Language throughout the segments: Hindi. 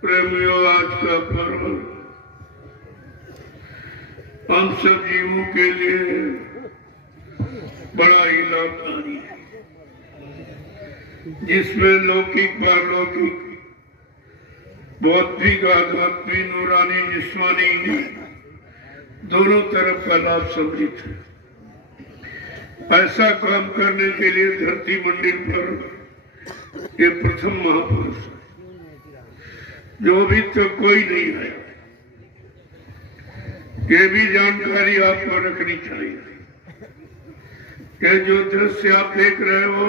प्रेमियों, आज का पर्व हम सब जीवों के लिए बड़ा ही लाभकारी है, जिसमें लौकिक पारलौकिक बौद्धिक आध्यात्मिक नूरानी जिस्मानी दोनों तरफ का लाभ सम्मिलित है। ऐसा काम करने के लिए धरती मंडिल पर ये प्रथम महापुरुष है जो अभी तक कोई नहीं आया। ये भी जानकारी आपको रखनी चाहिए कि जो दृश्य आप देख रहे हो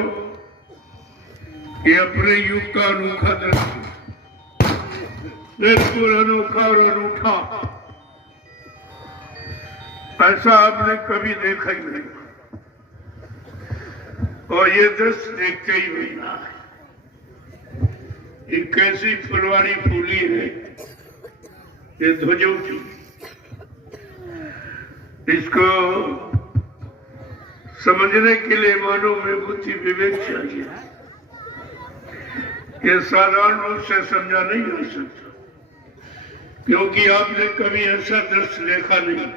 ये अपने युग का अनोखा दृश्य, बिल्कुल अनोखा और अनूठा, ऐसा आपने कभी देखा ही नहीं। और ये दृश्य देखते ही नहीं रहा है। ये कैसी फुलवारी फूली है, ये ध्वजों की। इसको समझने के लिए मानव में बुद्धि विवेक चाहिए। ये साधारण रूप से समझा नहीं जा सकता, क्योंकि आपने कभी ऐसा दृश्य देखा नहीं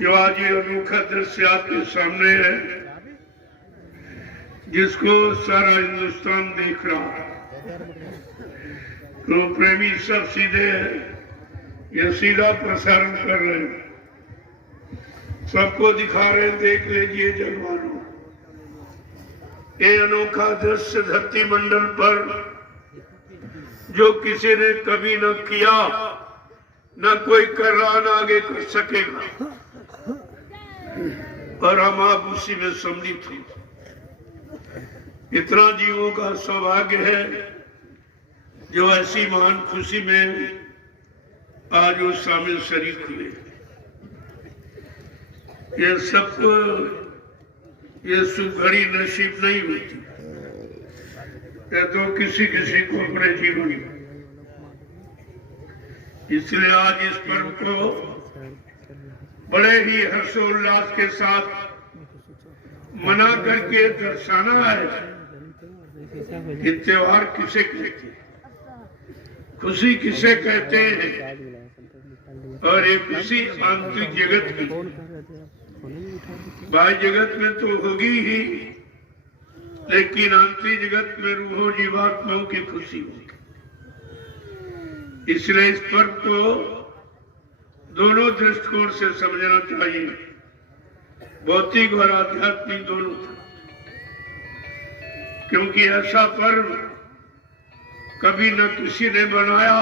जो आज ये अनोखा दृश्य आपके सामने है, जिसको सारा हिंदुस्तान देख रहा है। तो प्रेमी सब सीधे ये सीधा प्रसारण कर रहे हैं, सबको दिखा रहे हैं, देख लीजिए जगवानों। ये अनोखा दृश्य धरती मंडल पर जो किसी ने कभी न किया, न कोई कर रहा, न आगे कर सकेगा, और हम आप उसी में सम्मिलित हैं। इतना जीवों का सौभाग्य है जो ऐसी महान खुशी में आज वो शामिल शरीक हुए। ये सबको ये सुघड़ी नसीब नहीं होती, ये तो किसी किसी को अपने जीवन में। इसलिए आज इस पर्व को बड़े ही हर्षोल्लास के साथ मना करके दर्शाना है कि त्योहार किसे कहते हैं, खुशी किसे कहते हैं। और ये खुशी आंतरिक जगत की, बाह्य जगत में तो होगी ही, लेकिन आंतरिक जगत में रूहों जीवात्माओं की खुशी होगी। इसलिए इस पर्व को दोनों दृष्टिकोण से समझना चाहिए, भौतिक और आध्यात्मिक दोनों, क्योंकि ऐसा पर्व कभी न किसी ने बनाया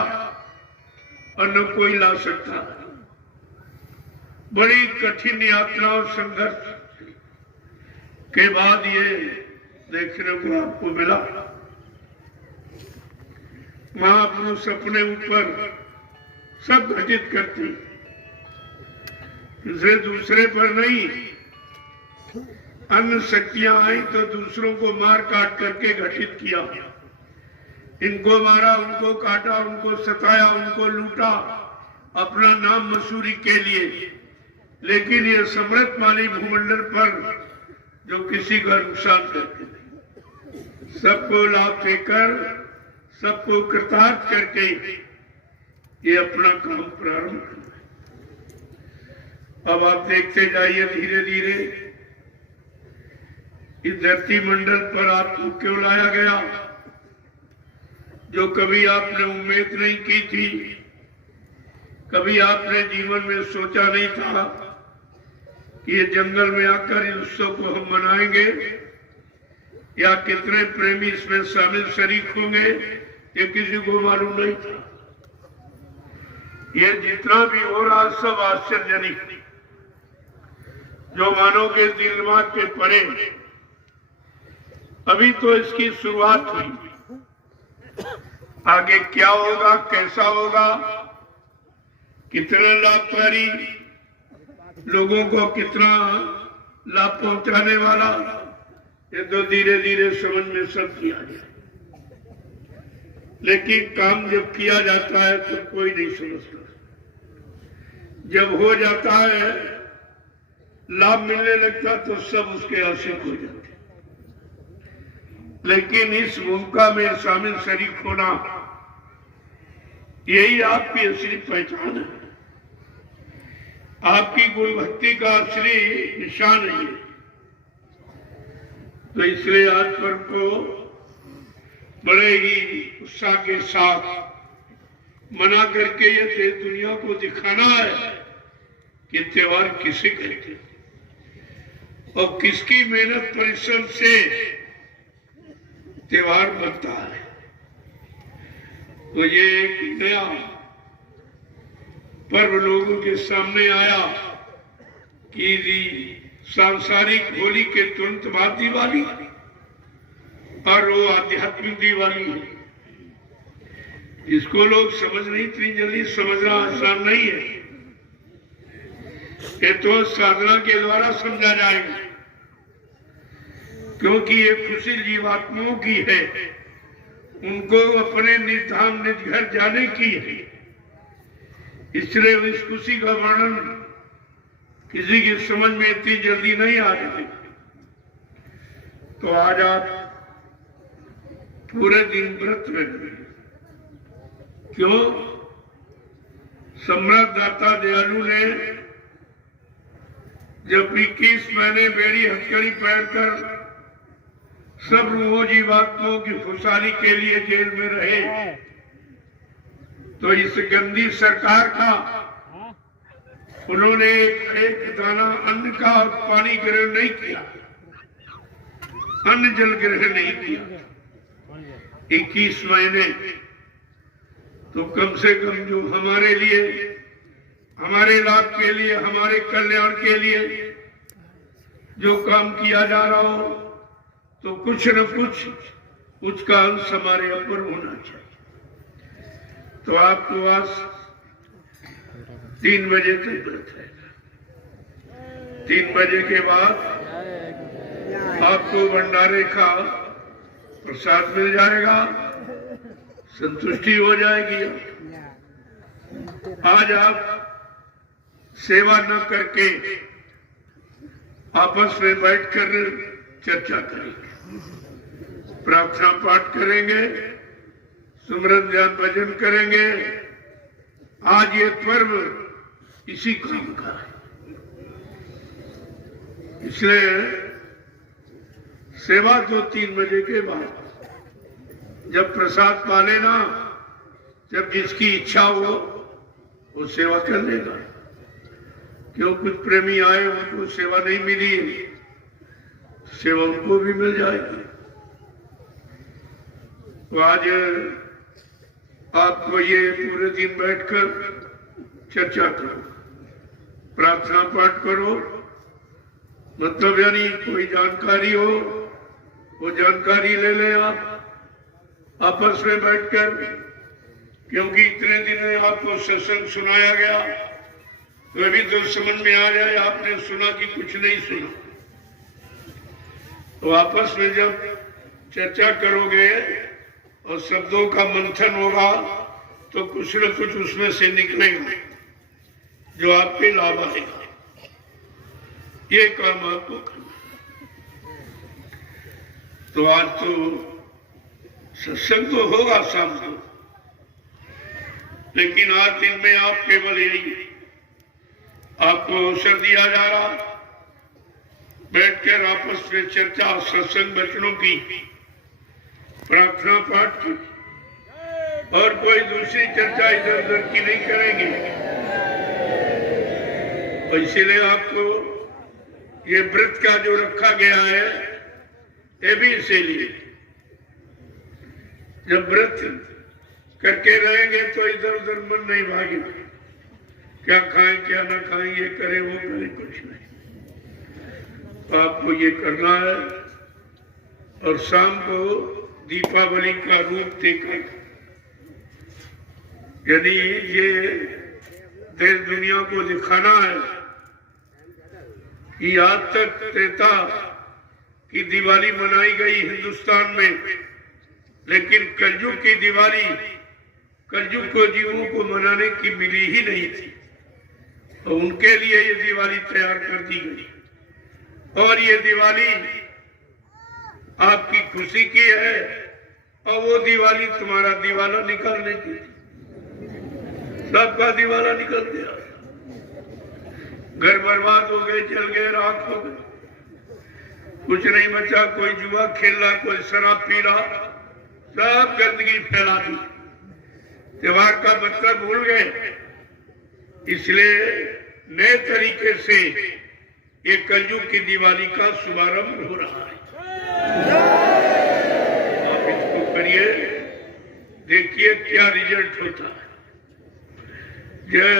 और न कोई ला सकता। बड़ी कठिन यात्रा और संघर्ष के बाद ये देखने को आपको मिला। महापुरुष अपने ऊपर सब घटित करते, किसी दूसरे पर नहीं। अन्य शक्तियां आई तो दूसरों को मार काट करके घटित किया, इनको मारा, उनको काटा, उनको सताया, उनको लूटा, अपना नाम मशहूरी के लिए। लेकिन ये समृद्धमानी भूमंडल पर जो किसी का नुकसान करके नहीं, सबको लाभ देकर, सबको कृतार्थ करके ये अपना काम प्रारंभ करना है। अब आप देखते जाइए धीरे धीरे इस धरती मंडल पर आपको क्यों लाया गया, जो कभी आपने उम्मीद नहीं की थी, कभी आपने जीवन में सोचा नहीं था कि ये जंगल में आकर इस उत्सव को हम मनाएंगे, या कितने प्रेमी इसमें शामिल शरीक होंगे, ये किसी को मालूम नहीं था। ये जितना भी हो रहा सब आश्चर्यजनक, जो मानव के दिल दिमाग के परे। अभी तो इसकी शुरुआत हुई, आगे क्या होगा, कैसा होगा, कितना लाभकारी, लोगों को कितना लाभ पहुंचाने वाला, ये तो धीरे धीरे समझ में सब किया जाए। लेकिन काम जब किया जाता है तो कोई नहीं समझता, जब हो जाता है, लाभ मिलने लगता तो सब उसके आशिक हो जाते। लेकिन इस भूमिका में शामिल शरीक होना, यही आपकी असली पहचान है, आपकी गुरु भक्ति का असली निशान है। तो इसलिए आज पर्व को बड़े ही उत्साह के साथ मना करके ये देश दुनिया को दिखाना है कि त्योहार किसे कहते हैं और किसकी मेहनत परिश्रम से त्योहार बनता है। तो ये एक नया पर्व लोगों के सामने आया कि सांसारिक होली के तुरंत बाद दिवाली और वो आध्यात्मिक दिवाली है। इसको लोग समझ नहीं, इतनी जल्दी समझना आसान नहीं है। ये तो साधना के द्वारा समझा जाएगा, क्योंकि ये खुशी जीवात्माओं की है, उनको अपने निज धाम निज घर जाने की है। इसलिए इस खुशी का वर्णन किसी की समझ में इतनी जल्दी नहीं आ जाती। तो आज आप पूरे दिन व्रत रखें। क्यों? सम्राट दाता दयालु ने जब 21 महीने बेड़ी हथकड़ी पहनकर सब रूहों जीवात्माओं की खुशहाली के लिए जेल में रहे, तो इस गंदी सरकार का उन्होंने एक दाना अन्न का पानी ग्रहण नहीं किया, अन्न जल ग्रहण नहीं किया 21 महीने। तो कम से कम जो हमारे लिए, हमारे लाभ के लिए, हमारे कल्याण के लिए जो काम किया जा रहा हो, तो कुछ न कुछ उसका अंश हमारे ऊपर होना चाहिए। तो आपको आज 3 बजे तक व्रत है। 3 बजे के बाद आपको भंडारे का प्रसाद मिल जाएगा, संतुष्टि हो जाएगी। आज आप सेवा न करके आपस में बैठकर चर्चा करेंगे, प्रार्थना पाठ करेंगे, सुमरन ध्यान भजन करेंगे। आज ये पर्व इसी काम का है। इसलिए सेवा तो 3 बजे के बाद, जब प्रसाद पा लेना, जब जिसकी इच्छा हो वो सेवा कर लेगा। क्यों? कुछ प्रेमी आए, उनको सेवा नहीं मिली, सेवा उनको भी मिल जाएगी। तो आज आपको ये पूरे दिन बैठकर चर्चा करो, प्रार्थना पाठ करो, मतलब यानी कोई जानकारी हो वो जानकारी ले ले आप आपस में बैठकर। क्योंकि इतने दिन में आपको सत्संग सुनाया गया, तो अभी तो समझ में आ जाए आपने सुना कि कुछ नहीं सुना। तो आपस में जब चर्चा करोगे और शब्दों का मंथन होगा, तो कुछ न कुछ उसमें से निकलेगा जो आपके लाभ आएगा। ये काम आपको करना। तो आज तो सत्संग तो होगा शाम को, लेकिन आज दिन में आप केवल यही आपको अवसर दिया जा रहा, बैठकर आपस में चर्चा, सत्संग वचनों की, प्रार्थना पाठ की, और कोई दूसरी चर्चा इधर उधर की नहीं करेंगे। तो इसीलिए आपको ये व्रत का जो रखा गया है, ये भी इसीलिए जब व्रत करके रहेंगे तो इधर उधर मन नहीं भागेगा, क्या खाएं क्या ना खाएं, ये करें वो करें, कुछ नहीं। तो आपको ये करना है। और शाम को दीपावली का रूप देकर, यदि ये देश दुनिया को दिखाना है कि आज तक त्रेता की दिवाली मनाई गई हिंदुस्तान में, लेकिन कलयुग की दिवाली, कलयुग को जीवों को मनाने की मिली ही नहीं थी, तो उनके लिए ये दिवाली तैयार कर दी गई। और ये दिवाली आपकी खुशी की है और वो दिवाली तुम्हारा दिवाला निकालने की, सबका दिवाला निकल गया, घर बर्बाद हो गए, जल गए, राख हो गए, कुछ नहीं बचा। कोई जुआ खेल रहा, कोई शराब पी रहा, सब गंदगी फैला दी, त्योहार का मतलब भूल गए। इसलिए नए तरीके से ये कलयुग की दिवाली का शुभारंभ हो रहा है। आप इसको करिए, देखिए क्या रिजल्ट होता है। जय